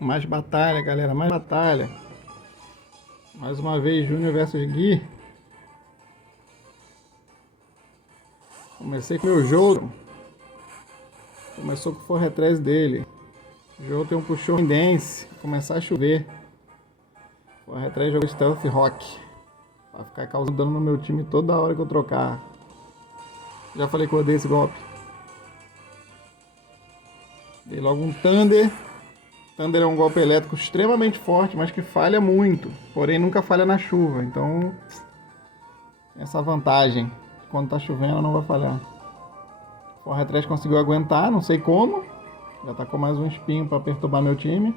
Mais batalha, galera, mais batalha. Mais uma vez, Júnior versus Gui. Comecei com o meu jogo. Começou com o Forretress dele. O jogo tem um puxou em dance. Começar a chover. O Forretress jogou Stealth Rock. Pra ficar causando dano no meu time toda hora que eu trocar. Já falei que eu odeio esse golpe. Dei logo um Thunder. Thunder é um golpe elétrico extremamente forte, mas que falha muito. Porém, nunca falha na chuva. Então, essa vantagem. Quando tá chovendo, não vai falhar. O Forretress conseguiu aguentar, não sei como. Já tá com mais um espinho para perturbar meu time.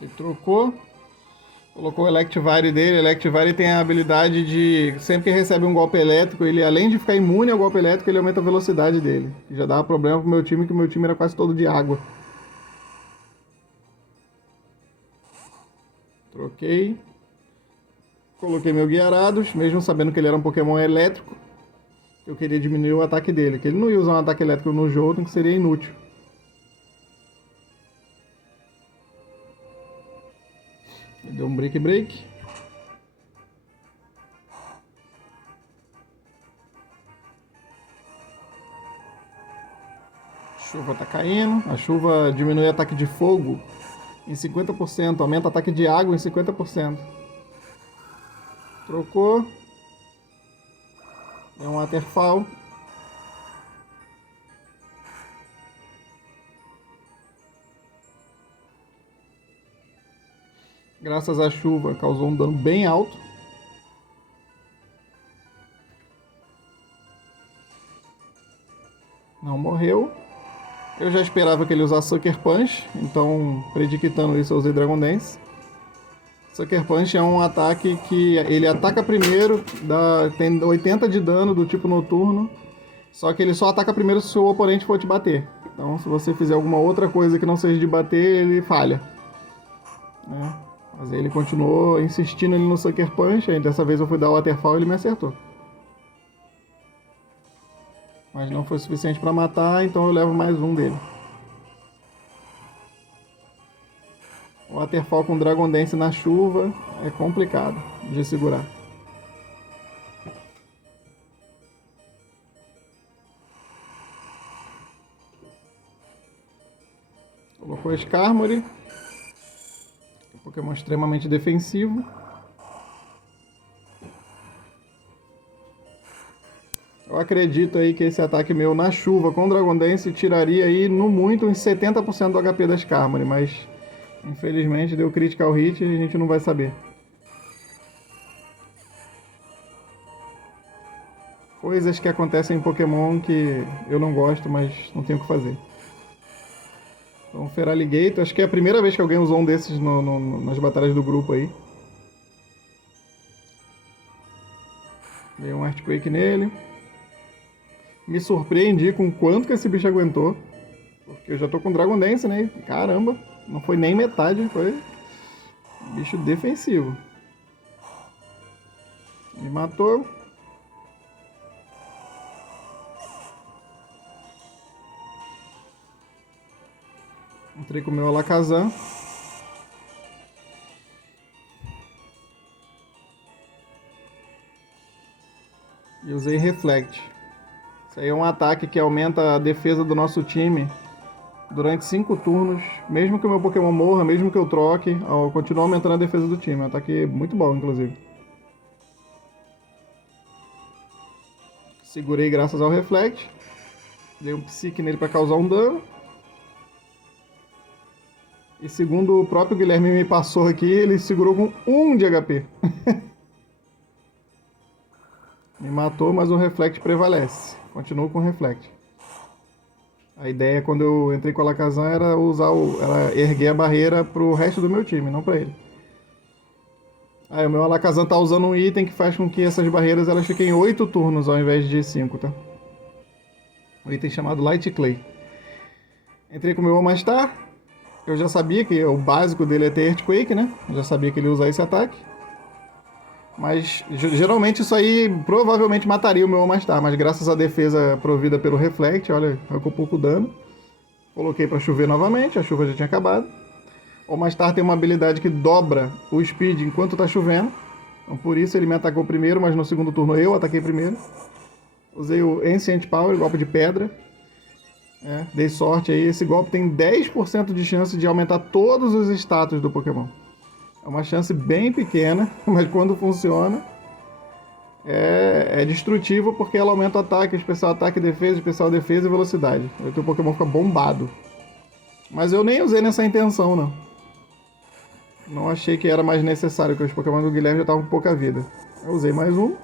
Ele trocou. Colocou o Electivire dele. O Electivire tem a habilidade de... Sempre que recebe um golpe elétrico, ele além de ficar imune ao golpe elétrico, ele aumenta a velocidade dele. Que já dava problema pro meu time, que o meu time era quase todo de água. Troquei. Coloquei meu Guiarados, mesmo sabendo que ele era um Pokémon elétrico. Eu queria diminuir o ataque dele, que ele não ia usar um ataque elétrico no jogo, que seria inútil. Ele deu um break. A chuva tá caindo. A chuva diminui o ataque de fogo em 50%, aumenta o ataque de água em 50%. Trocou. É um Waterfall. Graças à chuva, causou um dano bem alto. Não morreu. Eu já esperava que ele usasse Sucker Punch, então, predictando isso, eu usei Dragon Dance. Sucker Punch é um ataque que ele ataca primeiro, tem 80 de dano do tipo noturno, só que ele só ataca primeiro se o oponente for te bater. Então, se você fizer alguma outra coisa que não seja de bater, ele falha. Mas ele continuou insistindo ali no Sucker Punch, aí dessa vez eu fui dar o Waterfall e ele me acertou. Mas não foi suficiente para matar, então eu levo mais um dele. O Waterfall com Dragon Dance na chuva é complicado de segurar. Colocou Skarmory. Um Pokémon extremamente defensivo. Eu acredito aí que esse ataque meu na chuva com Dragon Dance tiraria aí no muito uns 70% do HP da Skarmory, mas infelizmente deu Critical Hit e a gente não vai saber. Coisas que acontecem em Pokémon que eu não gosto, mas não tenho o que fazer. Então, Feraligatr, acho que é a primeira vez que alguém usou um desses nas batalhas do grupo aí. Dei um Earthquake nele. Me surpreendi com quanto que esse bicho aguentou. Porque eu já tô com Dragon Dance, né? Caramba, não foi nem metade, foi bicho defensivo. Me matou. Entrei com o meu Alakazam. E usei Reflect. Isso aí é um ataque que aumenta a defesa do nosso time durante 5 turnos. Mesmo que o meu Pokémon morra, mesmo que eu troque, continua aumentando a defesa do time. É um ataque muito bom, inclusive. Segurei graças ao Reflect. Dei um Psyche nele para causar um dano. E segundo o próprio Guilherme me passou aqui, ele segurou com 1 de HP. Me matou, mas o Reflect prevalece. Continuo com o Reflect. A ideia quando eu entrei com a Alakazam era era erguer a barreira pro resto do meu time, não pra ele. Aí o meu Alakazam tá usando um item que faz com que essas barreiras elas fiquem 8 turnos ao invés de 5, tá? Um item chamado Light Clay. Entrei com o meu Omastar. Eu já sabia que o básico dele é ter Earthquake, né? Eu já sabia que ele ia usar esse ataque. Mas geralmente isso aí provavelmente mataria o meu Omastar, mas graças à defesa provida pelo Reflect, olha, arrancou pouco dano. Coloquei para chover novamente, a chuva já tinha acabado. O Omastar tem uma habilidade que dobra o speed enquanto tá chovendo. Então por isso ele me atacou primeiro, mas no segundo turno eu ataquei primeiro. Usei o Ancient Power, golpe de pedra. Dei sorte aí, esse golpe tem 10% de chance de aumentar todos os status do Pokémon. É uma chance bem pequena, mas quando funciona é destrutivo porque ela aumenta o ataque, especial ataque, defesa, especial defesa e velocidade. Aí o teu Pokémon fica bombado. Mas eu nem usei nessa intenção, não. Não achei que era mais necessário, porque os Pokémon do Guilherme já estavam com pouca vida. Eu usei mais um.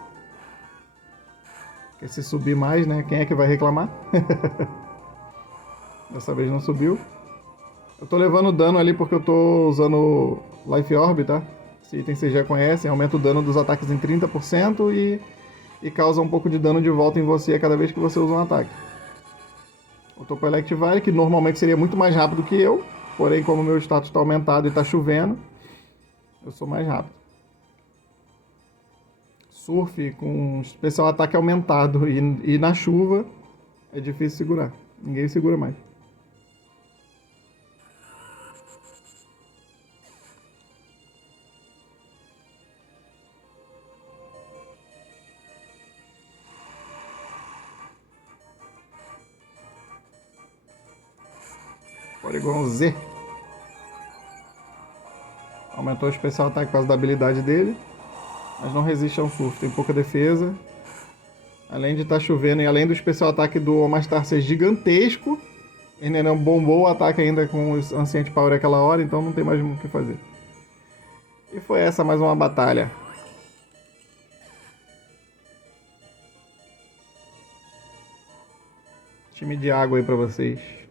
Porque se subir mais, né? Quem é que vai reclamar? Dessa vez não subiu. Eu tô levando dano ali porque eu tô usando Life Orb, tá? Esse item vocês já conhecem, aumenta o dano dos ataques em 30% e causa um pouco de dano de volta em você a cada vez que você usa um ataque. Eu tô com o Electivire, que normalmente seria muito mais rápido que eu, porém como meu status está aumentado e está chovendo, eu sou mais rápido. Surf com especial ataque aumentado e na chuva é difícil segurar. Ninguém segura mais. Porygon Z. Aumentou o especial ataque por causa da habilidade dele, mas não resiste a um surf. Tem pouca defesa. Além de estar chovendo e além do especial ataque do Omastar ser gigantesco, ele não bombou o ataque ainda com o Ancient Power aquela hora, então não tem mais o que fazer. E foi essa mais uma batalha. Time de água aí pra vocês.